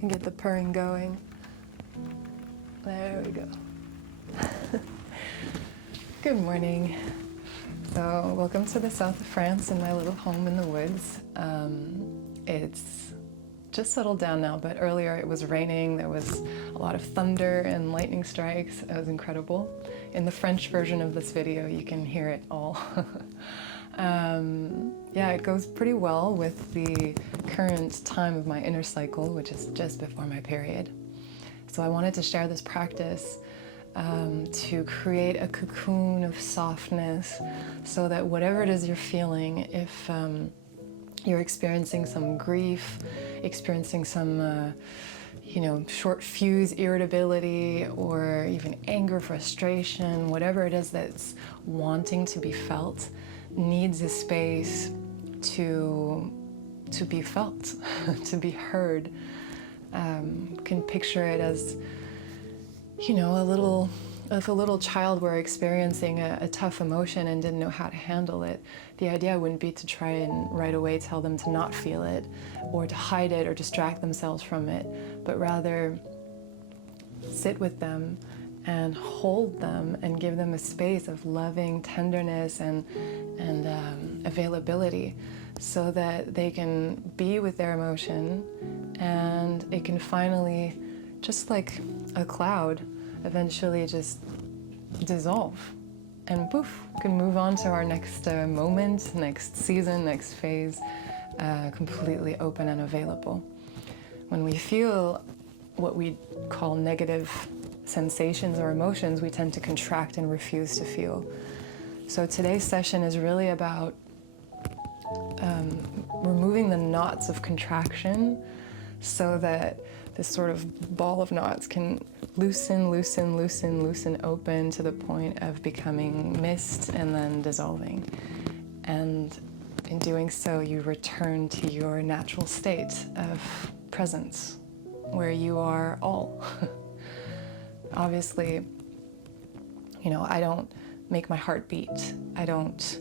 and get the purring going. There we go. Good morning. So welcome to the south of France and my little home in the woods. It's just settled down now, but earlier it was raining. There was a lot of thunder and lightning strikes. It was incredible. In the French version of this video, you can hear it all. Yeah, it goes pretty well with the current time of my inner cycle, which is just before my period. So I wanted to share this practice to create a cocoon of softness so that whatever it is you're feeling, if you're experiencing some grief, experiencing some short fuse irritability, or even anger, frustration, whatever it is that's wanting to be felt, needs a space to be felt, to be heard. Can picture it as, if a little child were experiencing a tough emotion and didn't know how to handle it, the idea wouldn't be to try and right away tell them to not feel it, or to hide it or distract themselves from it, but rather sit with them and hold them and give them a space of loving tenderness and availability, so that they can be with their emotion and it can finally, just like a cloud, eventually just dissolve and poof, can move on to our next moment, next season, next phase, completely open and available. When we feel what we call negative sensations or emotions, we tend to contract and refuse to feel. So today's session is really about removing the knots of contraction so that this sort of ball of knots can loosen open to the point of becoming mist and then dissolving. And in doing so, you return to your natural state of presence, where you are all. Obviously, I don't make my heart beat. I don't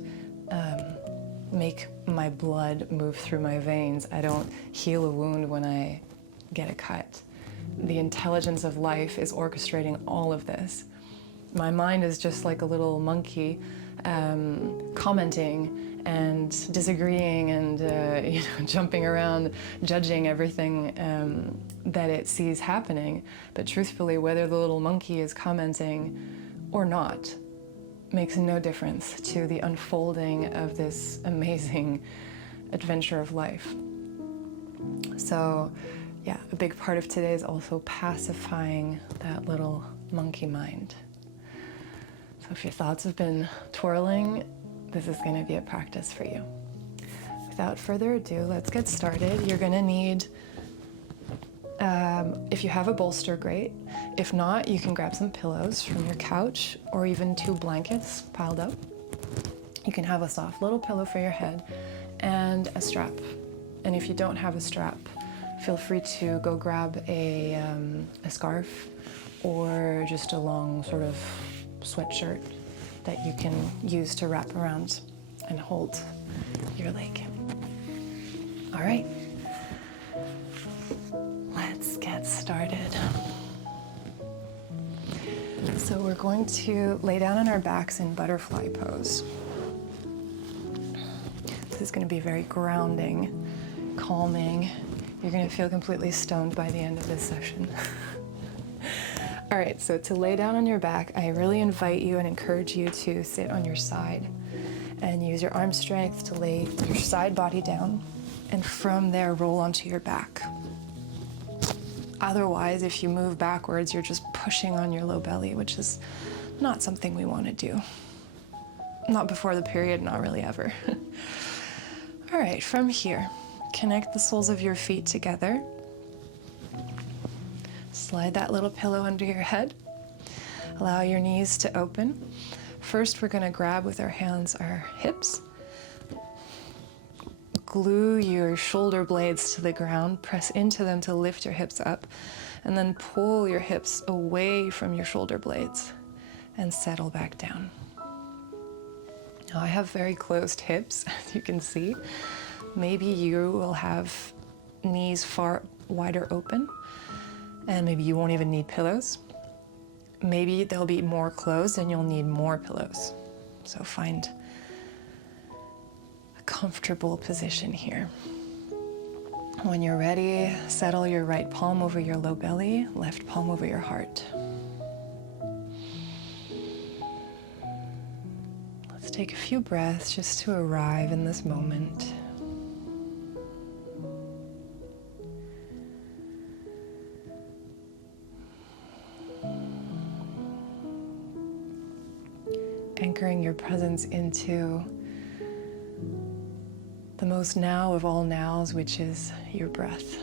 make my blood move through my veins. I don't heal a wound when I get a cut. The intelligence of life is orchestrating all of this. My mind is just like a little monkey, commenting and disagreeing and jumping around, judging everything that it sees happening. But truthfully, whether the little monkey is commenting or not makes no difference to the unfolding of this amazing adventure of life. So yeah, a big part of today is also pacifying that little monkey mind. So if your thoughts have been twirling, this is going to be a practice for you. Without further ado, let's get started. You're going to need, if you have a bolster, great. If not, you can grab some pillows from your couch or even 2 blankets piled up. You can have a soft little pillow for your head and a strap. And if you don't have a strap, feel free to go grab a scarf or just a long sort of sweatshirt that you can use to wrap around and hold your leg. All right, let's get started. So we're going to lay down on our backs in butterfly pose. This is going to be very grounding, calming. You're going to feel completely stoned by the end of this session. All right, so to lay down on your back, I really invite you and encourage you to sit on your side and use your arm strength to lay your side body down, and from there roll onto your back. Otherwise, if you move backwards, you're just pushing on your low belly, which is not something we want to do. Not before the period, not really ever. All right, from here, connect the soles of your feet together. Slide that little pillow under your head. Allow your knees to open. First, we're going to grab with our hands our hips. Glue your shoulder blades to the ground. Press into them to lift your hips up. And then pull your hips away from your shoulder blades and settle back down. Now, I have very closed hips, as you can see. Maybe you will have knees far wider open, and maybe you won't even need pillows. Maybe they'll be more closed and you'll need more pillows. So find a comfortable position here. When you're ready, settle your right palm over your low belly, left palm over your heart. Let's take a few breaths just to arrive in this moment. Anchoring your presence into the most now of all nows, which is your breath.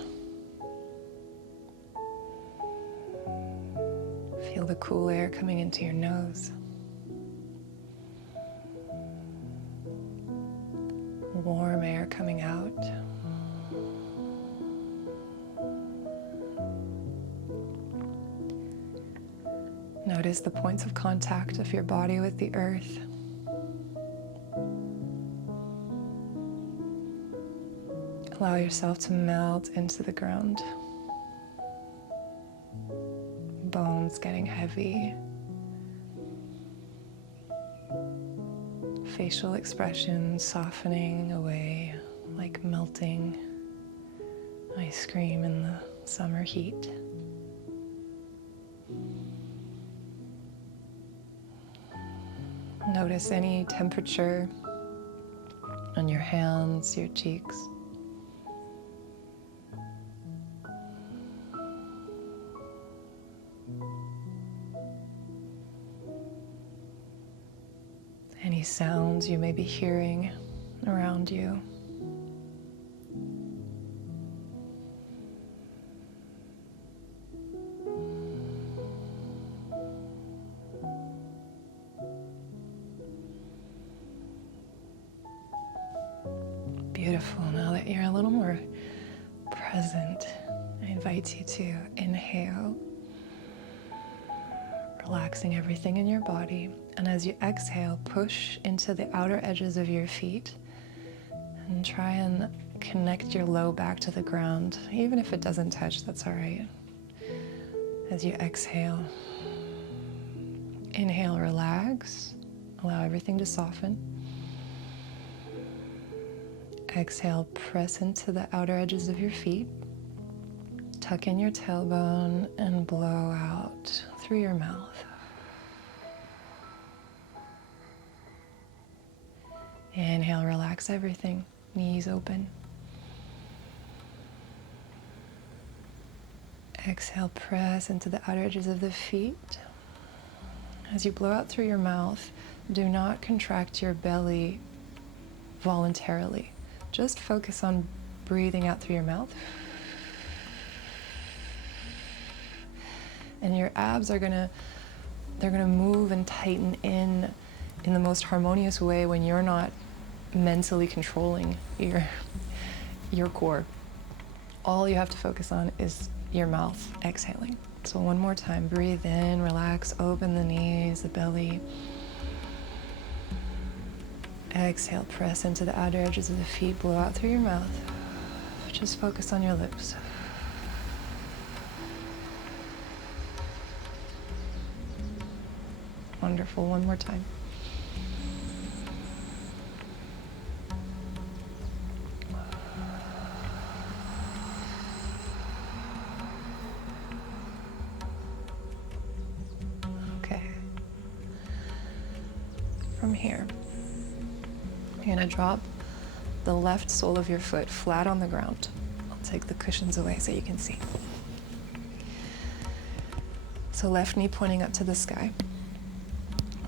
Feel the cool air coming into your nose. Warm air coming out. Notice the points of contact of your body with the earth. Allow yourself to melt into the ground. Bones getting heavy. Facial expressions softening away like melting ice cream in the summer heat. Notice any temperature on your hands, your cheeks. Any sounds you may be hearing around you. Beautiful. Now that you're a little more present, I invite you to inhale, relaxing everything in your body. And as you exhale, push into the outer edges of your feet and try and connect your low back to the ground. Even if it doesn't touch, that's all right. As you exhale, inhale, relax, allow everything to soften. Exhale, press into the outer edges of your feet. Tuck in your tailbone and blow out through your mouth. Inhale, relax everything, knees open. Exhale, press into the outer edges of the feet. As you blow out through your mouth, do not contract your belly voluntarily. Just focus on breathing out through your mouth. And your abs are they're gonna move and tighten in the most harmonious way when you're not mentally controlling your core. All you have to focus on is your mouth exhaling. So one more time, breathe in, relax, open the knees, the belly. Exhale, press into the outer edges of the feet, blow out through your mouth. Just focus on your lips. Wonderful, one more time. Okay. From here, you're gonna drop the left sole of your foot flat on the ground. I'll take the cushions away so you can see. So left knee pointing up to the sky.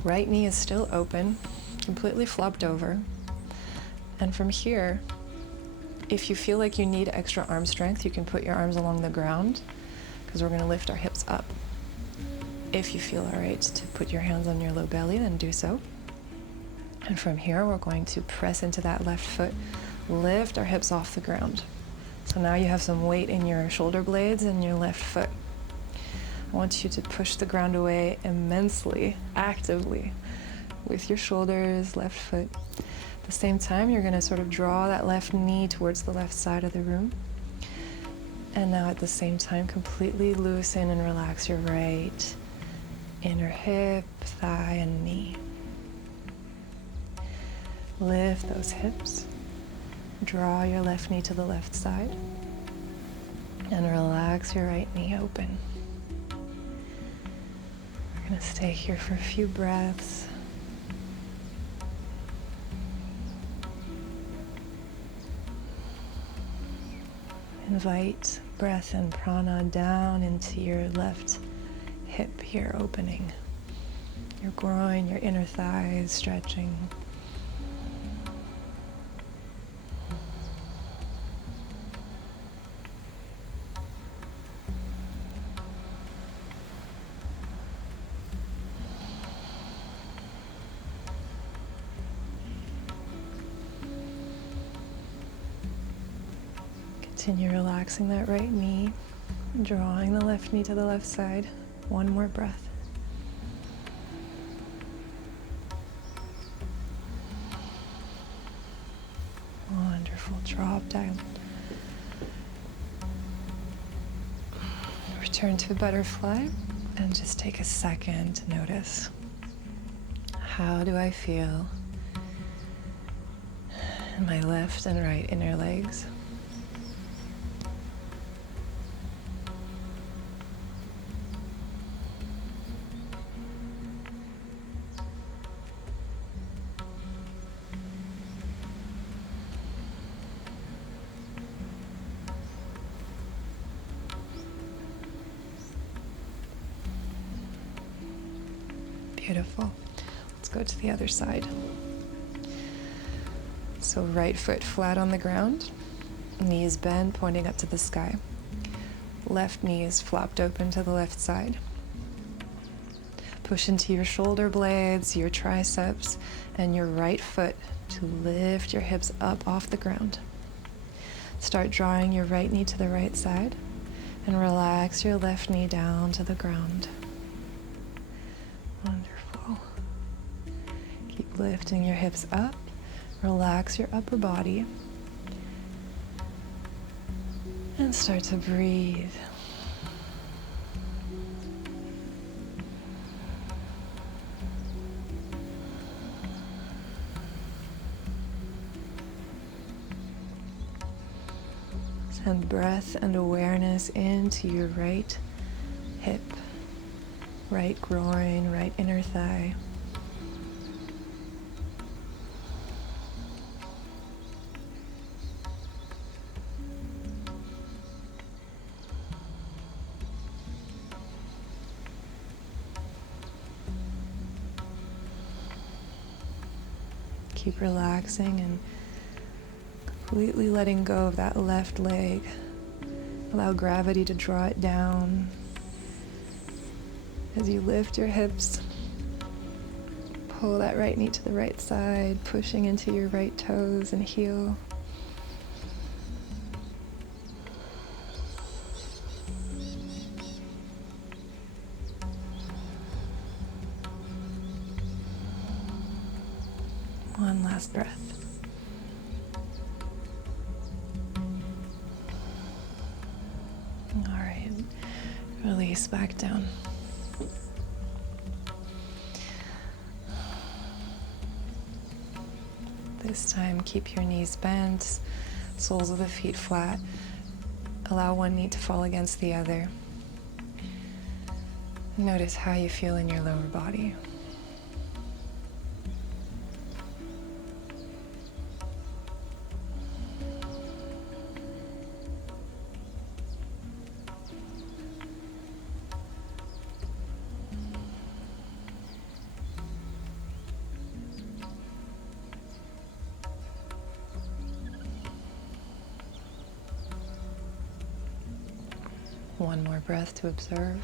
Right knee is still open, completely flopped over. And from here, if you feel like you need extra arm strength, you can put your arms along the ground because we're going to lift our hips up. If you feel all right to put your hands on your low belly, then do so. And from here, we're going to press into that left foot, lift our hips off the ground. So now you have some weight in your shoulder blades and your left foot. I want you to push the ground away immensely, actively, with your shoulders, left foot. At the same time, you're going to sort of draw that left knee towards the left side of the room. And now at the same time, completely loosen and relax your right inner hip, thigh, and knee. Lift those hips. Draw your left knee to the left side. And relax your right knee open. We're going to stay here for a few breaths. Invite breath and prana down into your left hip here, opening your groin, your inner thighs, stretching. Continue relaxing that right knee, drawing the left knee to the left side. One more breath. Wonderful. Drop down. Return to butterfly and just take a second to notice. How do I feel in my left and right inner legs? Beautiful. Let's go to the other side. So right foot flat on the ground, knees bent, pointing up to the sky. Left knee is flopped open to the left side. Push into your shoulder blades, your triceps, and your right foot to lift your hips up off the ground. Start drawing your right knee to the right side and relax your left knee down to the ground. Wonderful. Keep lifting your hips up. Relax your upper body. And start to breathe. Send breath and awareness into your right hip, right groin, right inner thigh. Keep relaxing and completely letting go of that left leg. Allow gravity to draw it down. As you lift your hips, pull that right knee to the right side, pushing into your right toes and heel. One last breath. All right, release back down. This time, keep your knees bent, soles of the feet flat. Allow one knee to fall against the other. Notice how you feel in your lower body. One more breath to observe.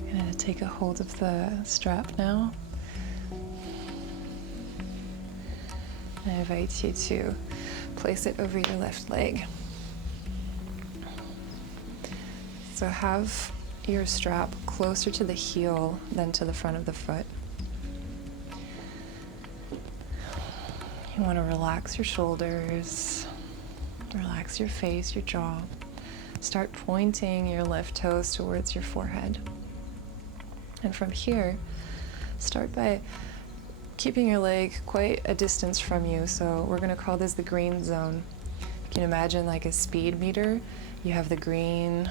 I'm going to take a hold of the strap now. I invite you to place it over your left leg. So have your strap closer to the heel than to the front of the foot. You want to relax your shoulders, relax your face, your jaw. Start pointing your left toes towards your forehead. And from here, start by keeping your leg quite a distance from you. So we're going to call this the green zone. You can imagine like a speed meter. You have the green,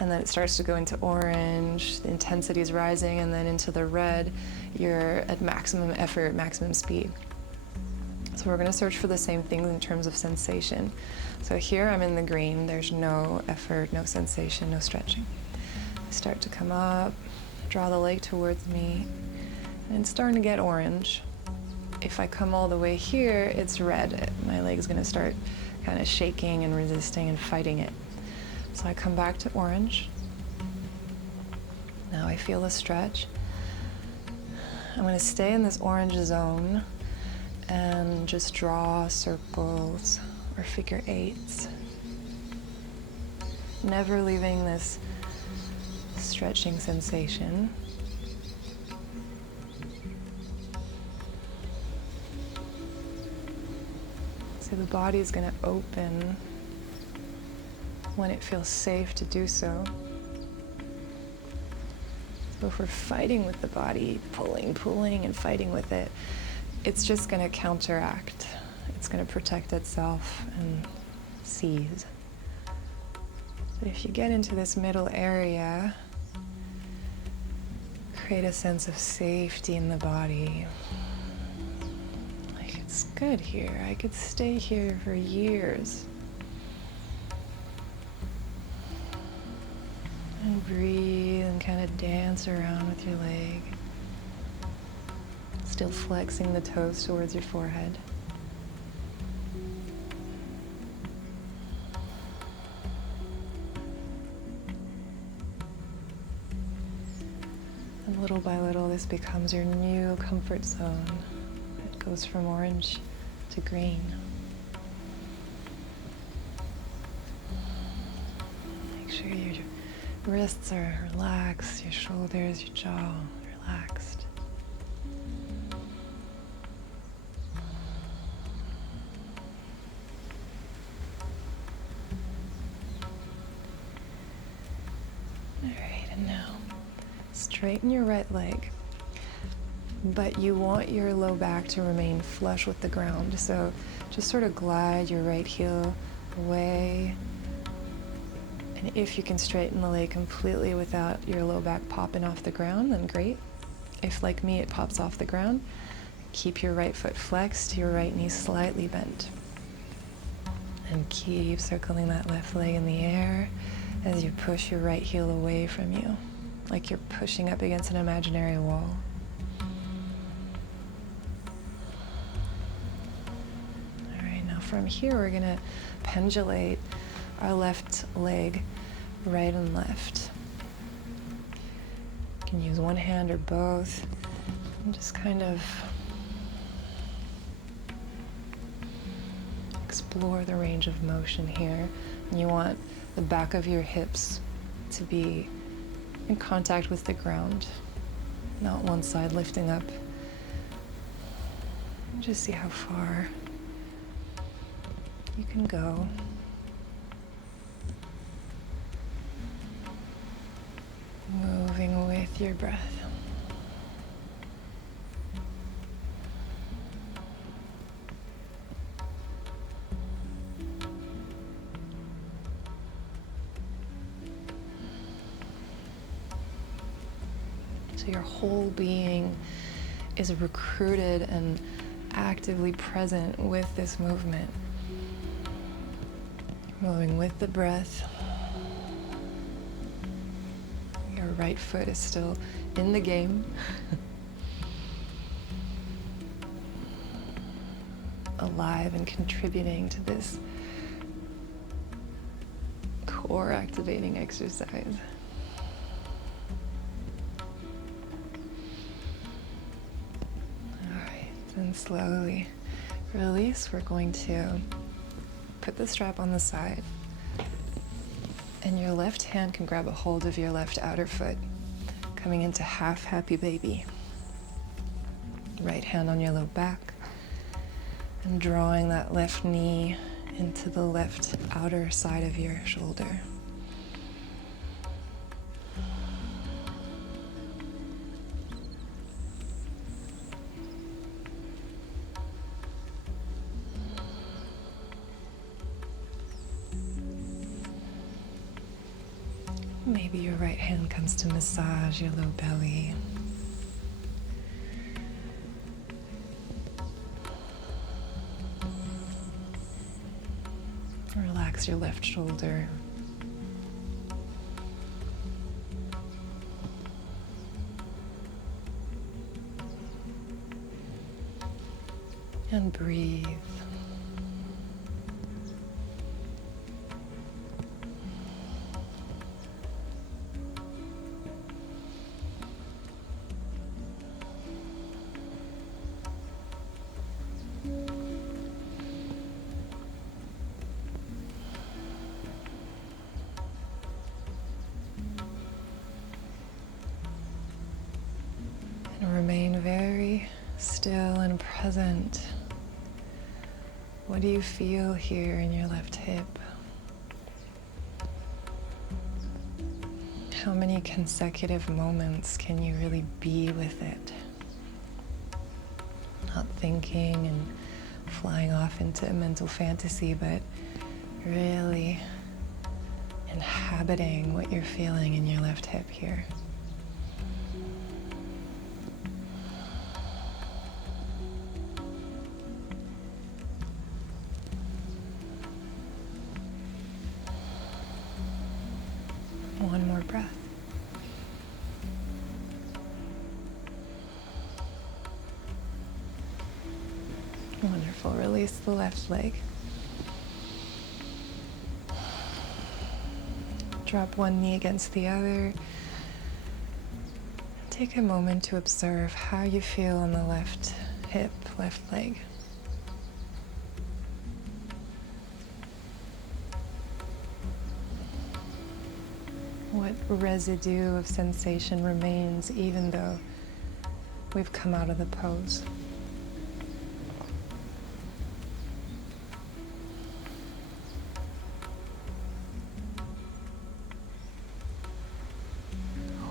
and then it starts to go into orange, the intensity is rising, and then into the red, you're at maximum effort, maximum speed. So we're going to search for the same things in terms of sensation. So here I'm in the green, there's no effort, no sensation, no stretching. I start to come up, draw the leg towards me, and it's starting to get orange. If I come all the way here, it's red. My leg's going to start kind of shaking and resisting and fighting it. So I come back to orange. Now I feel a stretch. I'm going to stay in this orange zone and just draw circles or figure eights. Never leaving this stretching sensation. So the body is going to open when it feels safe to do so. So if we're fighting with the body, pulling and fighting with it, it's just going to counteract. It's going to protect itself and seize. But if you get into this middle area, create a sense of safety in the body. Like, it's good here. I could stay here for years. And breathe and kind of dance around with your leg. Still flexing the toes towards your forehead. And little by little, this becomes your new comfort zone. It goes from orange to green. Make sure your wrists are relaxed, your shoulders, your jaw relaxed. Straighten your right leg, but you want your low back to remain flush with the ground. So just sort of glide your right heel away. And if you can straighten the leg completely without your low back popping off the ground, then great. If, like me, it pops off the ground, keep your right foot flexed, your right knee slightly bent. And keep circling that left leg in the air as you push your right heel away from you, like you're pushing up against an imaginary wall. All right, now from here we're gonna pendulate our left leg right and left. You can use one hand or both and just kind of explore the range of motion here. And you want the back of your hips to be in contact with the ground, not one side lifting up. Just see how far you can go. Moving with your breath. So your whole being is recruited and actively present with this movement. Moving with the breath. Your right foot is still in the game. Alive and contributing to this core activating exercise. And slowly release. We're going to put the strap on the side. And your left hand can grab a hold of your left outer foot, coming into half happy baby. Right hand on your low back, and drawing that left knee into the left outer side of your shoulder. Maybe your right hand comes to massage your low belly. Relax your left shoulder. And breathe. And remain very still and present. What do you feel here in your left hip? How many consecutive moments can you really be with it? Not thinking and flying off into a mental fantasy, but really inhabiting what you're feeling in your left hip here. One more breath. Wonderful. Release the left leg. Drop one knee against the other. Take a moment to observe how you feel on the left hip, left leg. What residue of sensation remains even though we've come out of the pose?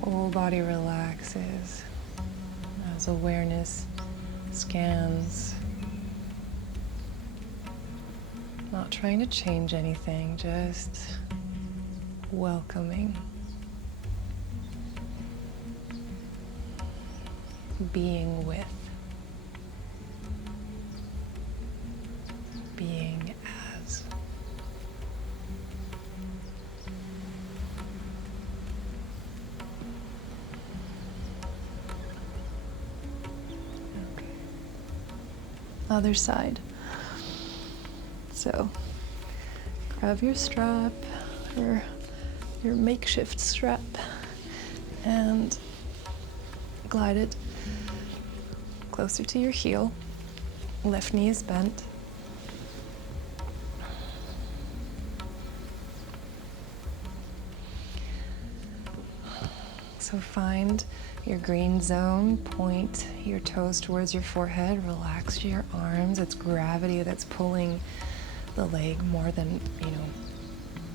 Whole body relaxes as awareness scans. Not trying to change anything, just welcoming. Being with. Being as. Okay. Other side. So, grab your strap or your makeshift strap and glide it closer to your heel. Left knee is bent. So find your green zone, point your toes towards your forehead, relax your arms. It's gravity that's pulling the leg more than,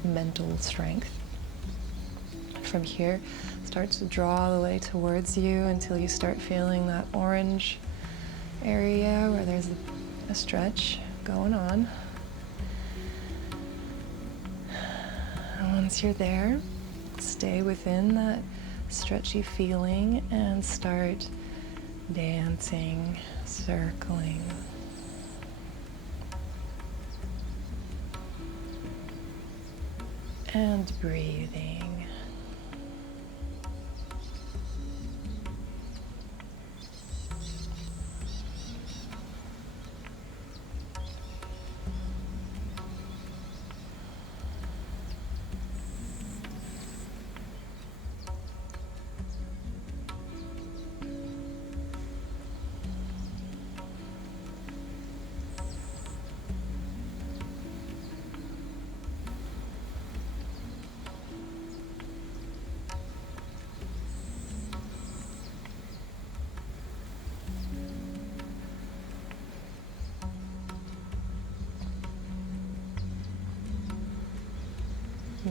mental strength. From here, start to draw the leg towards you until you start feeling that orange area where there's a stretch going on. And once you're there, stay within that stretchy feeling and start dancing, circling. And breathing.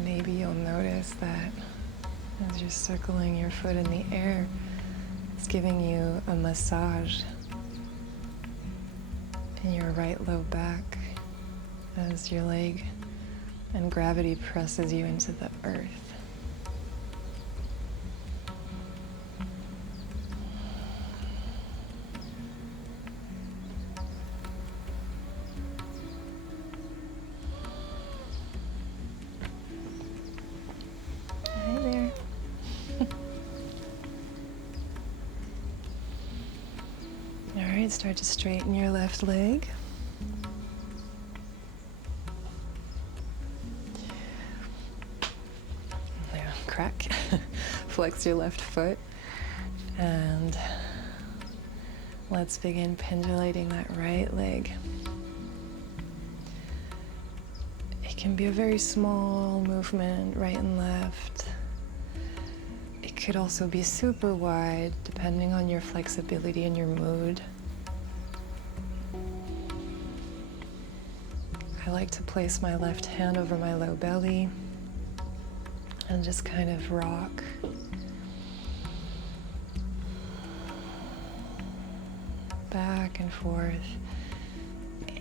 Maybe you'll notice that as you're circling your foot in the air, it's giving you a massage in your right low back as your leg and gravity presses you into the earth. Hi there. All right, start to straighten your left leg. Crack. Flex your left foot, and let's begin pendulating that right leg. It can be a very small movement, right and left. It could also be super wide, depending on your flexibility and your mood. I like to place my left hand over my low belly and just kind of rock. Back and forth,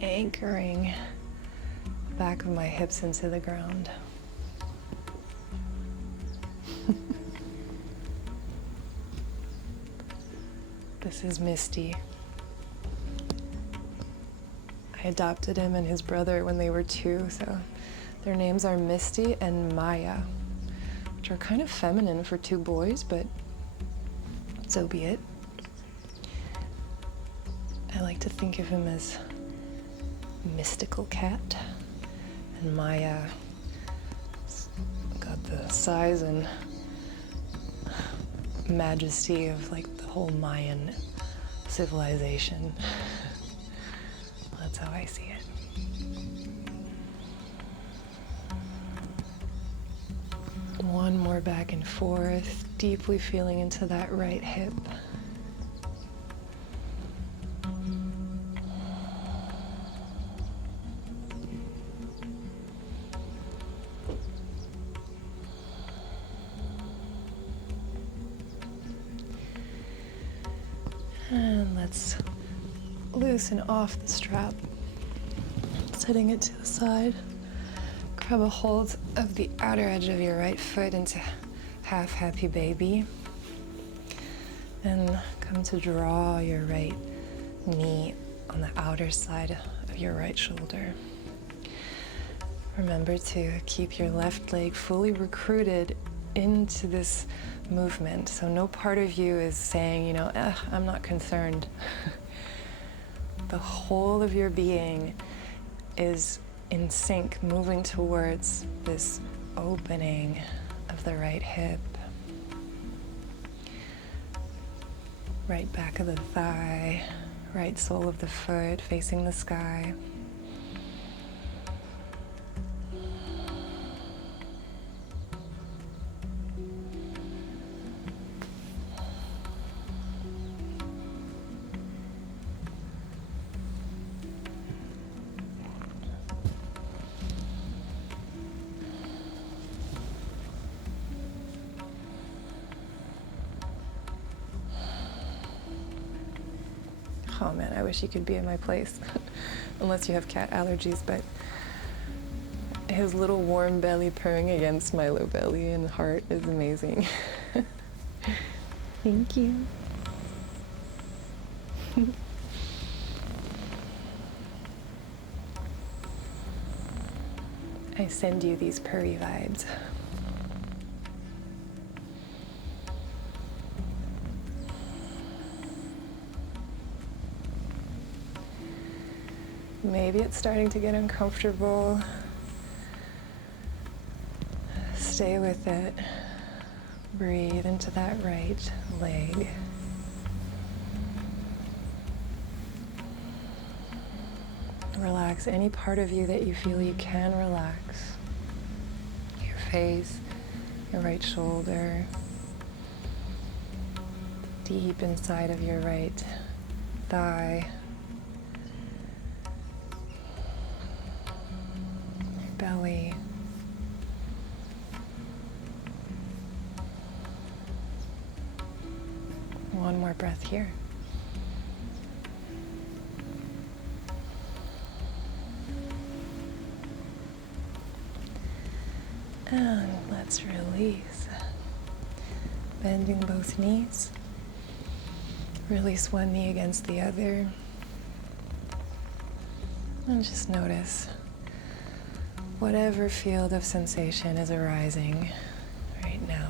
anchoring the back of my hips into the ground. This is Misty. I adopted him and his brother when they were 2, so their names are Misty and Maya, which are kind of feminine for 2 boys, but so be it. I like to think of him as mystical cat, and Maya got the size and majesty of like the whole Mayan civilization. That's how I see it. One more back and forth, deeply feeling into that right hip. And let's loosen off the strap, setting it to the side. Grab a hold of the outer edge of your right foot into half happy baby. And come to draw your right knee on the outer side of your right shoulder. Remember to keep your left leg fully recruited into this movement. So no part of you is saying, I'm not concerned. The whole of your being is in sync, moving towards this opening of the right hip, right back of the thigh, right sole of the foot facing the sky. Oh man, I wish you could be in my place, unless you have cat allergies, but his little warm belly purring against my low belly and heart is amazing. Thank you. I send you these purry vibes. Maybe it's starting to get uncomfortable. Stay with it. Breathe into that right leg. Relax any part of you that you feel you can relax. Your face, your right shoulder, deep inside of your right thigh, your belly, one more breath here. And let's release. Bending both knees. Release one knee against the other. And just notice whatever field of sensation is arising right now.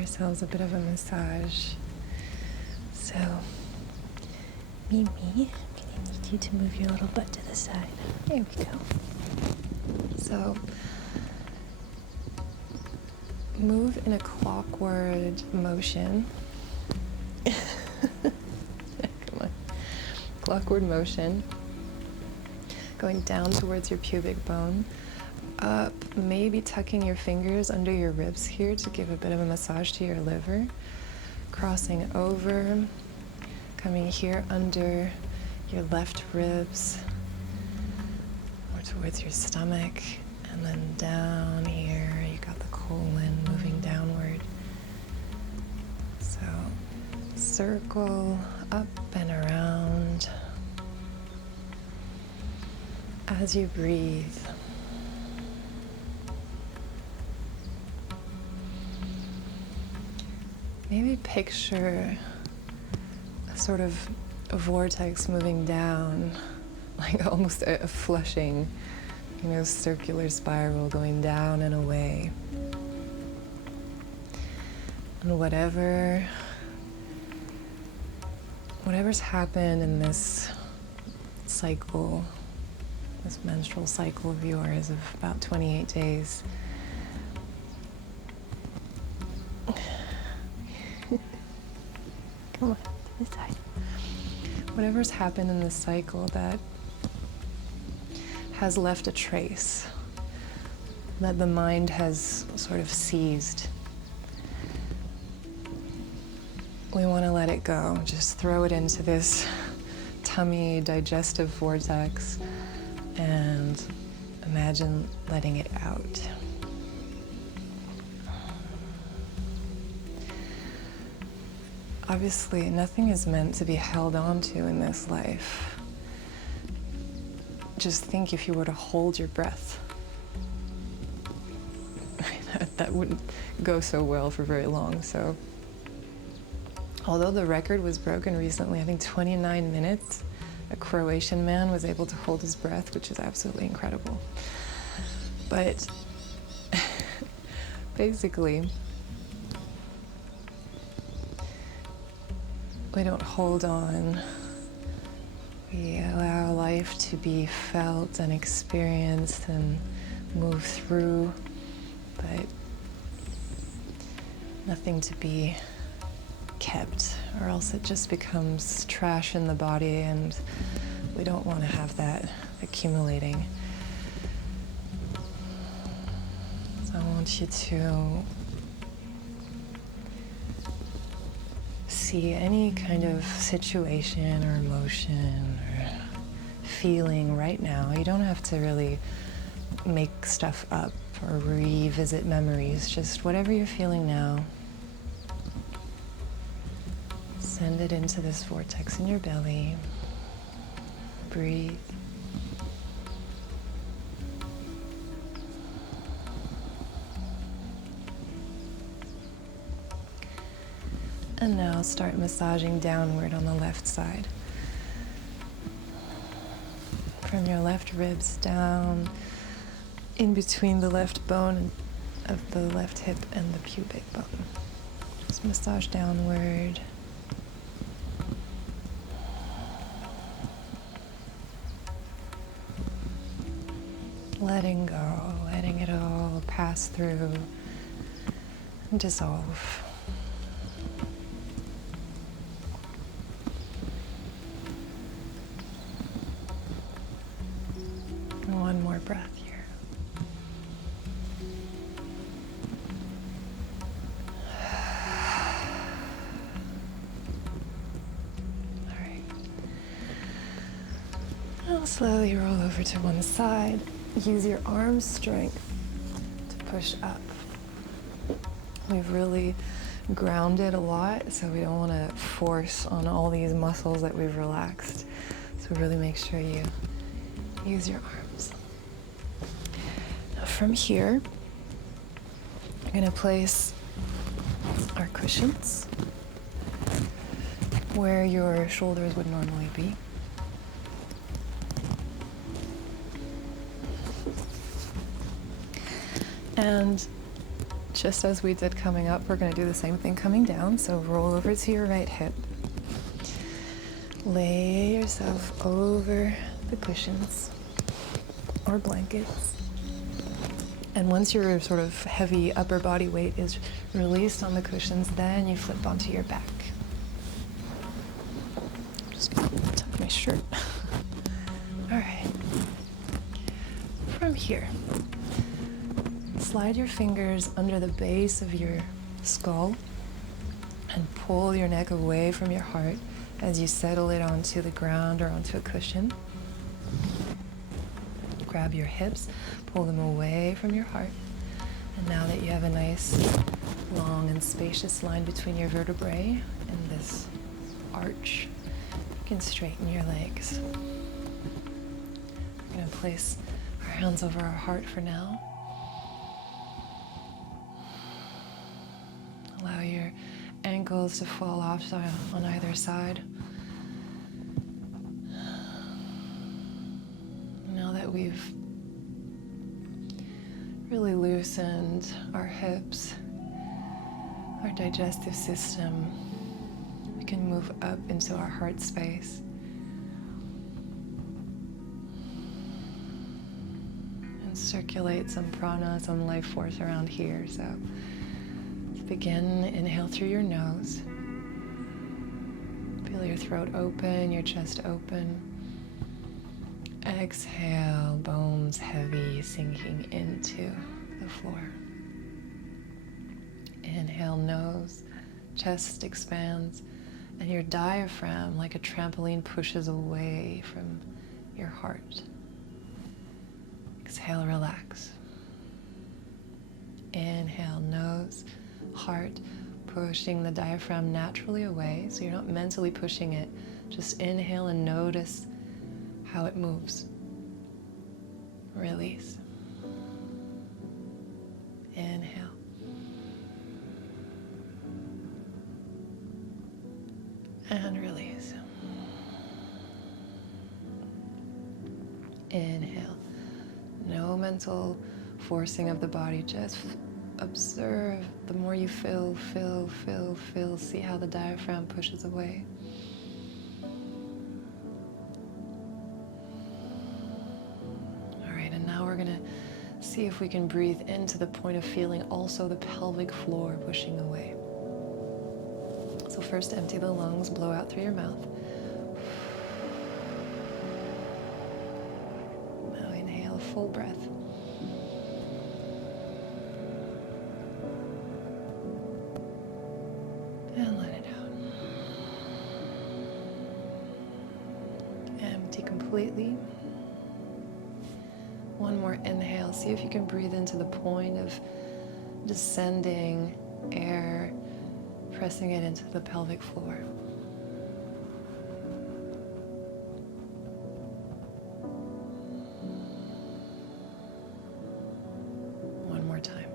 Ourselves a bit of a massage. So, Mimi, I'm going to need you to move your little butt to the side. There we go. So, move in a clockward motion. Come on. Clockward motion. Going down towards your pubic bone. Up, maybe tucking your fingers under your ribs here to give a bit of a massage to your liver. Crossing over, coming here under your left ribs, more towards your stomach, and then down here, you got the colon moving downward. So, circle up and around as you breathe. Maybe picture a sort of a vortex moving down, like almost a flushing, circular spiral going down and away. And whatever's happened in this cycle, this menstrual cycle of yours of about 28 days, come on, to this side. Whatever's happened in this cycle that has left a trace, that the mind has sort of seized, we want to let it go. Just throw it into this tummy digestive vortex and imagine letting it out. Obviously, nothing is meant to be held on to in this life. Just think if you were to hold your breath. That wouldn't go so well for very long. So, although the record was broken recently, I think 29 minutes, a Croatian man was able to hold his breath, which is absolutely incredible. But basically, we don't hold on. We allow life to be felt and experienced and move through, but nothing to be kept, or else it just becomes trash in the body, and we don't want to have that accumulating. So I want you to see any kind of situation or emotion or feeling right now. You don't have to really make stuff up or revisit memories, just whatever you're feeling now. Send it into this vortex in your belly. Breathe. And now start massaging downward on the left side. From your left ribs down, in between the left bone of the left hip and the pubic bone. Just massage downward. letting go, letting it all pass through and dissolve. And one more breath here. Slowly roll over to one side. Use your arm strength to push up. We've really grounded a lot, so we don't want to force on all these muscles that we've relaxed. So really make sure you use your arms. Now from here, we're going to place our cushions where your shoulders would normally be. And just as we did coming up, we're going to do the same thing coming down. So roll over to your right hip. Lay yourself over the cushions or blankets. And once your sort of heavy upper body weight is released on the cushions, then you flip onto your back. I'm just going to tuck my shirt. All right. From here, slide your fingers under the base of your skull and pull your neck away from your heart as you settle it onto the ground or onto a cushion. Grab your hips, pull them away from your heart. And now that you have a nice, long and spacious line between your vertebrae and this arch, you can straighten your legs. We're going to place our hands over our heart for now. Allow your ankles to fall off on either side. Now that we've really loosened our hips, our digestive system, we can move up into our heart space. And circulate some prana, some life force around here. So begin, inhale through your nose. Feel your throat open, your chest open. Exhale, bones heavy, sinking into the floor. Inhale, nose, chest expands, and your diaphragm, like a trampoline, pushes away from your heart. Exhale, relax. Inhale, nose, heart, pushing the diaphragm naturally away, so you're not mentally pushing it. Just inhale and notice how it moves. Release. Inhale. And release. Inhale. No mental forcing of the body, just observe. The more you fill, see how the diaphragm pushes away. All right, and now we're gonna see if we can breathe into the point of feeling also the pelvic floor pushing away. So first empty the lungs, blow out through your mouth. Now inhale, full breath. And let it out. Empty completely. One more inhale. See if you can breathe into the point of descending air, pressing it into the pelvic floor. One more time.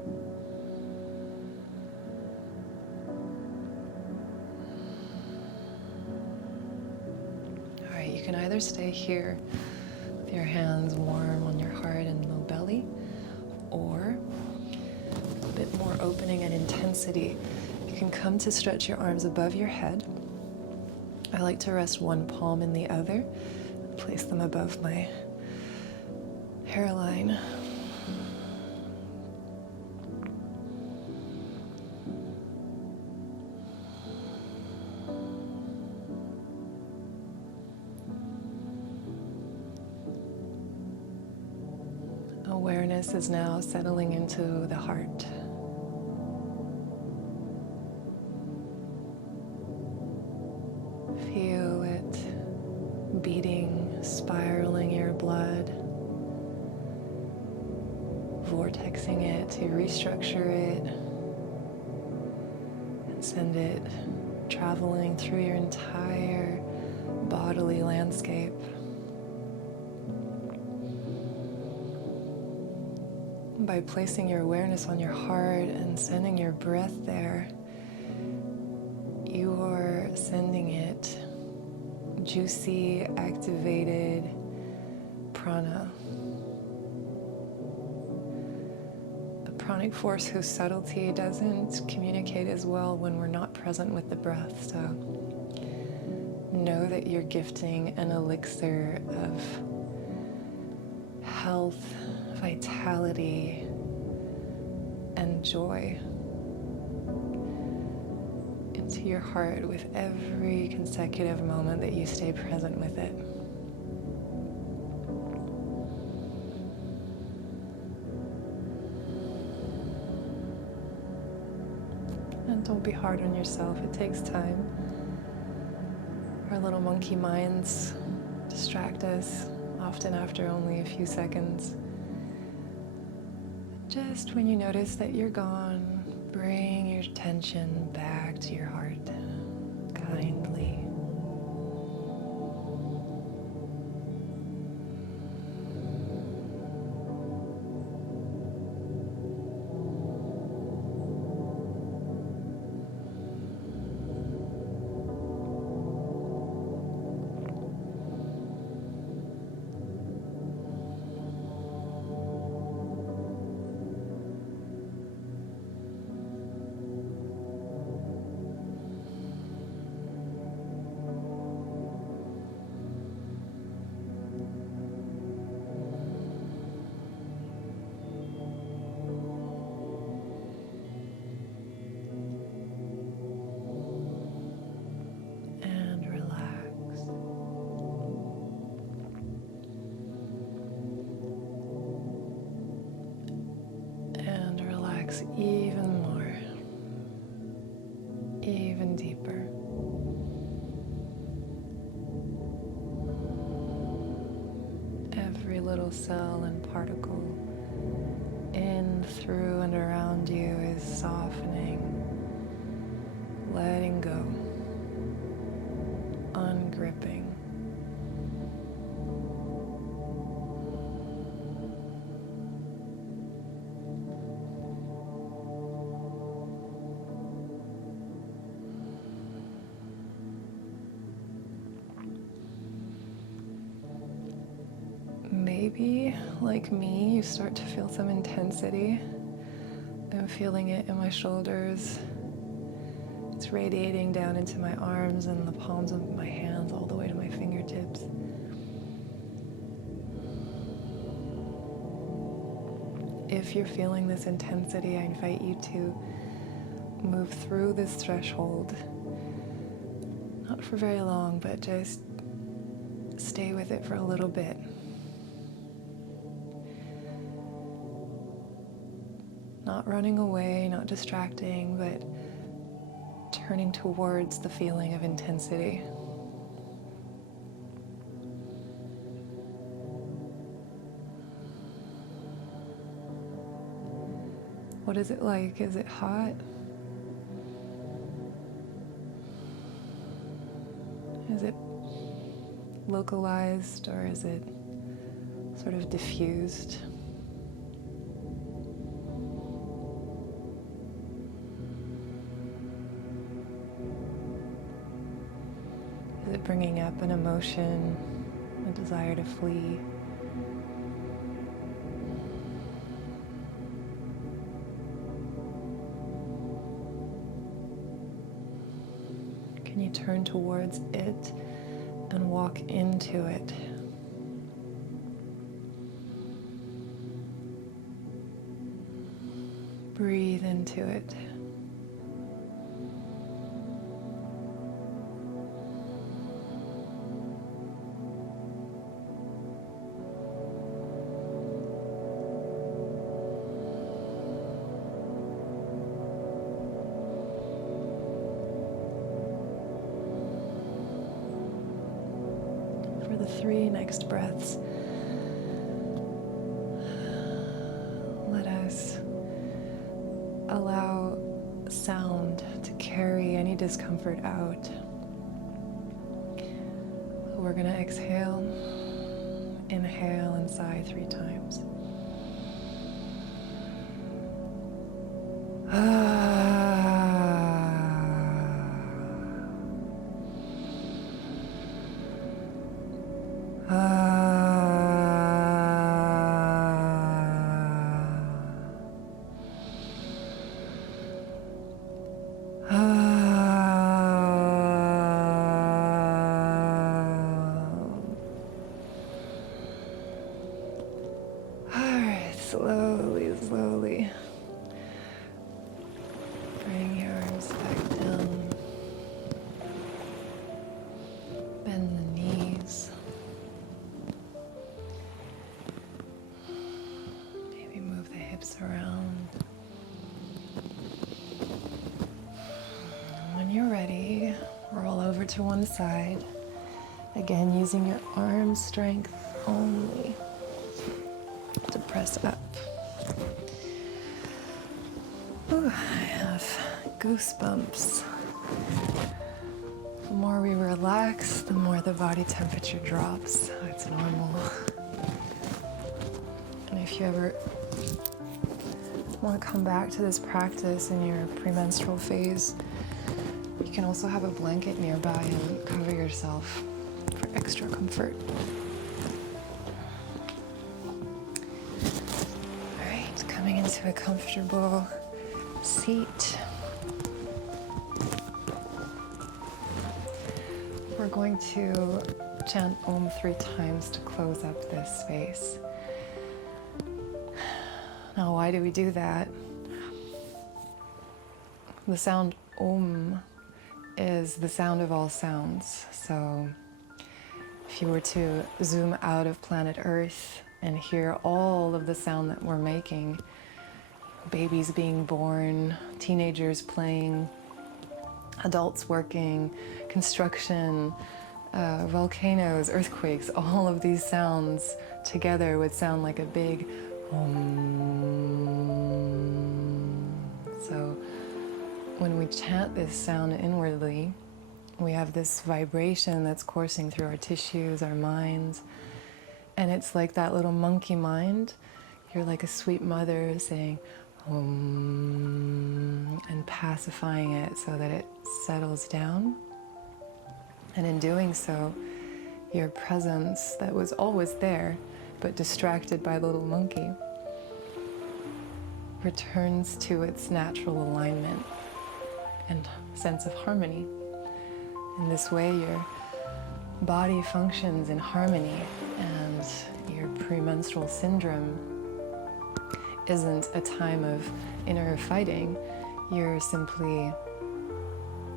All right, you can either stay here with your hands warm on your heart and low belly, or a bit more opening and intensity. You can come to stretch your arms above your head. I like to rest one palm in the other, place them above my hairline. Awareness is now settling into the heart. Feel it beating, spiraling your blood, vortexing it to restructure it and send it traveling through your entire bodily landscape. By placing your awareness on your heart and sending your breath there, you are sending it juicy, activated prana. A pranic force whose subtlety doesn't communicate as well when we're not present with the breath. So know that you're gifting an elixir of health, vitality, and joy into your heart with every consecutive moment that you stay present with it. And don't be hard on yourself, it takes time. Our little monkey minds distract us, often after only a few seconds. Just when you notice that you're gone, bring your attention back to your heart, kindly. Even more, even deeper. Every little cell and particle in, through, and around you is softening, letting go, ungripping. Maybe, like me, you start to feel some intensity. I'm feeling it in my shoulders. It's radiating down into my arms and the palms of my hands all the way to my fingertips. If you're feeling this intensity, I invite you to move through this threshold. Not for very long, but just stay with it for a little bit. Not running away, not distracting, but turning towards the feeling of intensity. What is it like? Is it hot? Is it localized or is it sort of diffused? Is it bringing up an emotion, a desire to flee? Can you turn towards it and walk into it? breathe into it. For the 3 next breaths, let us allow sound to carry any discomfort out. We're going to exhale, inhale, and sigh 3 times. Slowly, slowly bring your arms back down. Bend the knees. Maybe move the hips around. And when you're ready, roll over to one side. Again, using your arm strength only to press up. Ooh, I have goosebumps. The more we relax, the more the body temperature drops. So it's normal. And if you ever want to come back to this practice in your premenstrual phase, you can also have a blanket nearby and cover yourself for extra comfort. Coming into a comfortable seat. We're going to chant Om 3 times to close up this space. Now, why do we do that? The sound Om is the sound of all sounds. So if you were to zoom out of planet Earth and hear all of the sound that we're making, babies being born, teenagers playing, adults working, construction, volcanoes, earthquakes, all of these sounds together would sound like a big Om. So when we chant this sound inwardly, we have this vibration that's coursing through our tissues, our minds, and it's like that little monkey mind. You're like a sweet mother saying Om and pacifying it so that it settles down. And in doing so, your presence that was always there, but distracted by the little monkey, returns to its natural alignment and sense of harmony. In this way, your body functions in harmony, and your premenstrual syndrome isn't a time of inner fighting. You're simply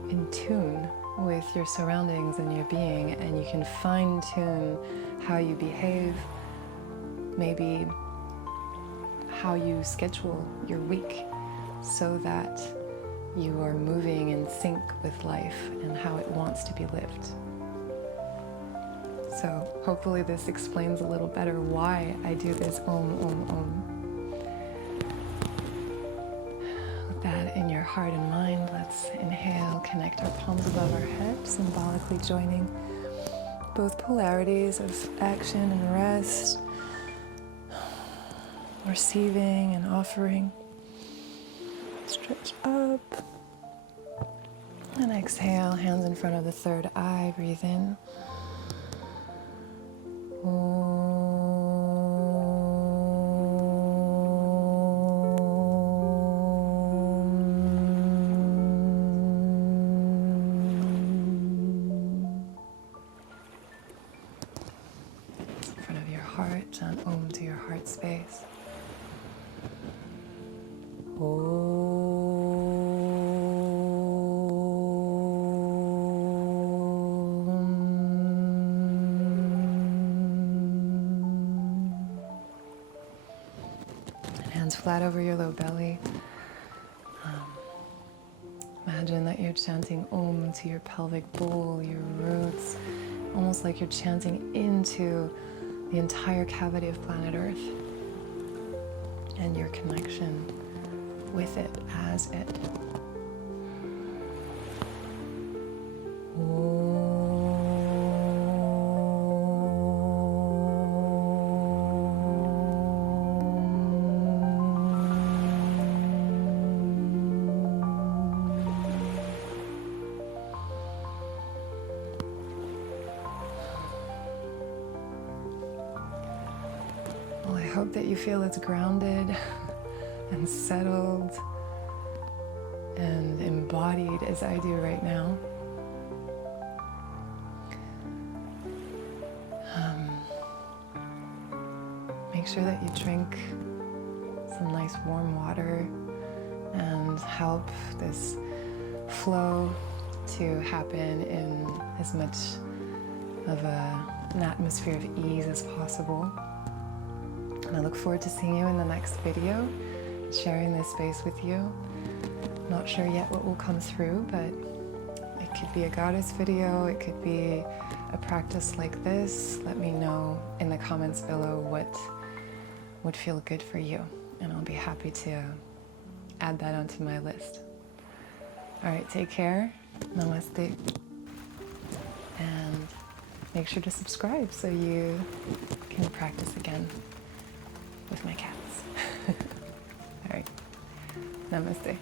in tune with your surroundings and your being, and you can fine-tune how you behave, maybe how you schedule your week, so that you are moving in sync with life and how it wants to be lived. So hopefully this explains a little better why I do this Om, Om, Om. With that in your heart and mind, let's inhale, connect our palms above our head, symbolically joining both polarities of action and rest, receiving and offering. Stretch up. And exhale, hands in front of the third eye, breathe in. In front of your heart, chant Om to your heart space. Om. flat over your low belly. Imagine that you're chanting Om to your pelvic bowl, your roots, almost like you're chanting into the entire cavity of planet Earth and your connection with it as it. Well, I hope that you feel as grounded and settled and embodied as I do right now. Make sure that you drink some nice warm water and help this flow to happen in as much of an atmosphere of ease as possible. And I look forward to seeing you in the next video, sharing this space with you. Not sure yet what will come through, but it could be a goddess video, it could be a practice like this. Let me know in the comments below what would feel good for you, and I'll be happy to add that onto my list. All right, take care, namaste, and make sure to subscribe so you can practice again with my cats. All right, namaste.